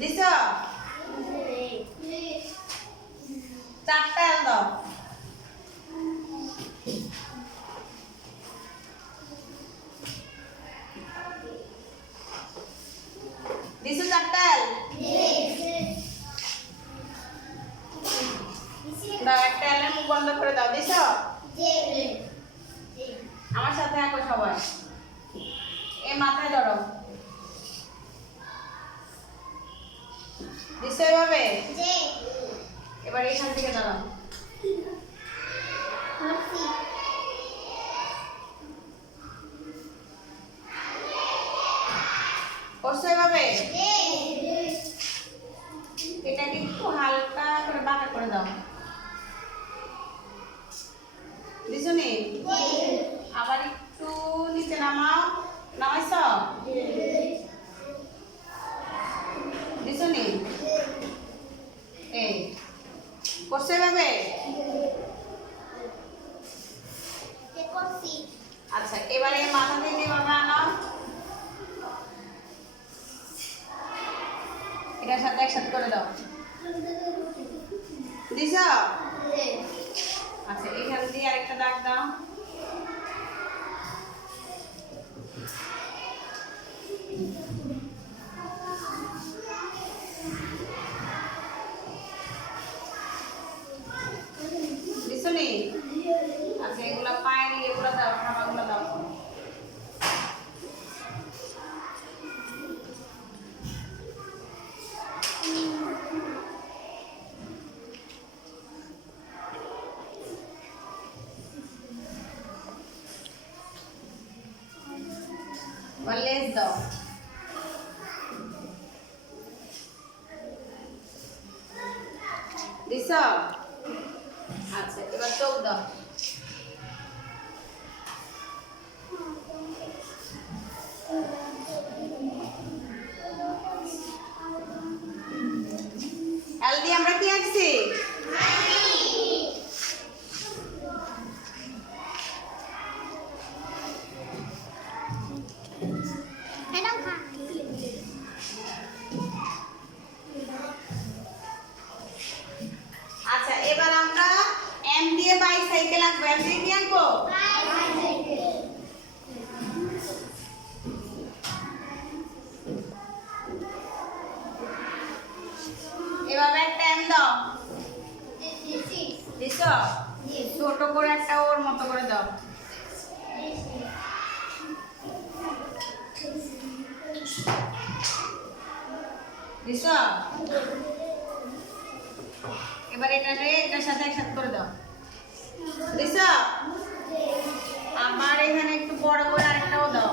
দিছ? চারটা এল দাও। দিছ চারটা দাও, একটা এলের মুখ বন্ধ করে দাও। দিছ? আমার সাথে একো সবাই। এ, মাথায় ধরো। দিছ এভাবে? এবার এখান থেকে ধরো করছ এভাবে? এটাকে একটু হালকা করে বাঁকা করে দাও। দিছো আবার একটু নিচে নামাও। নামাইছ? দিছো এটার সাথে একসাথে করে দাও। দিছ? আচ্ছা এখান দিয়ে আরেকটা দাগ দাও। এবার লেজ দাও দিছ আচ্ছা এবার চোখ দাও এল দিয়ে আমরা কি আঁকছি ছোট করে একটা ওর মতো করে দাও। এবার এটাকে এটার সাথে একসাথে করে দাও। দিছ? আবার এখানে একটু বড় করে আরেকটাও দাও।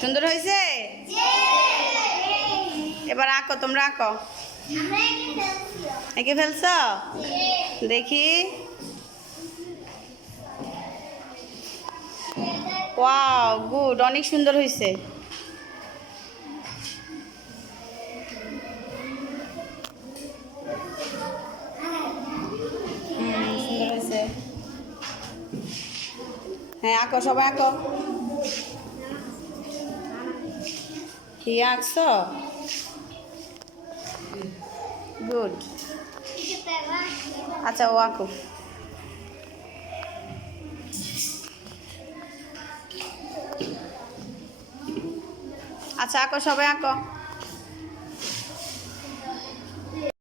সুন্দর হয়েছে? এবার আঁকো, তোমরা আঁকো। একে ফেলছ? দেখি। ওয়াও, গুড, অনেক সুন্দর হয়েছে। হ্যাঁ আঁকো, সবাই আঁকো। কি আঁকছ গুড আচ্ছা ও আঁকো। আচ্ছা আঁকো সবাই আঁকো।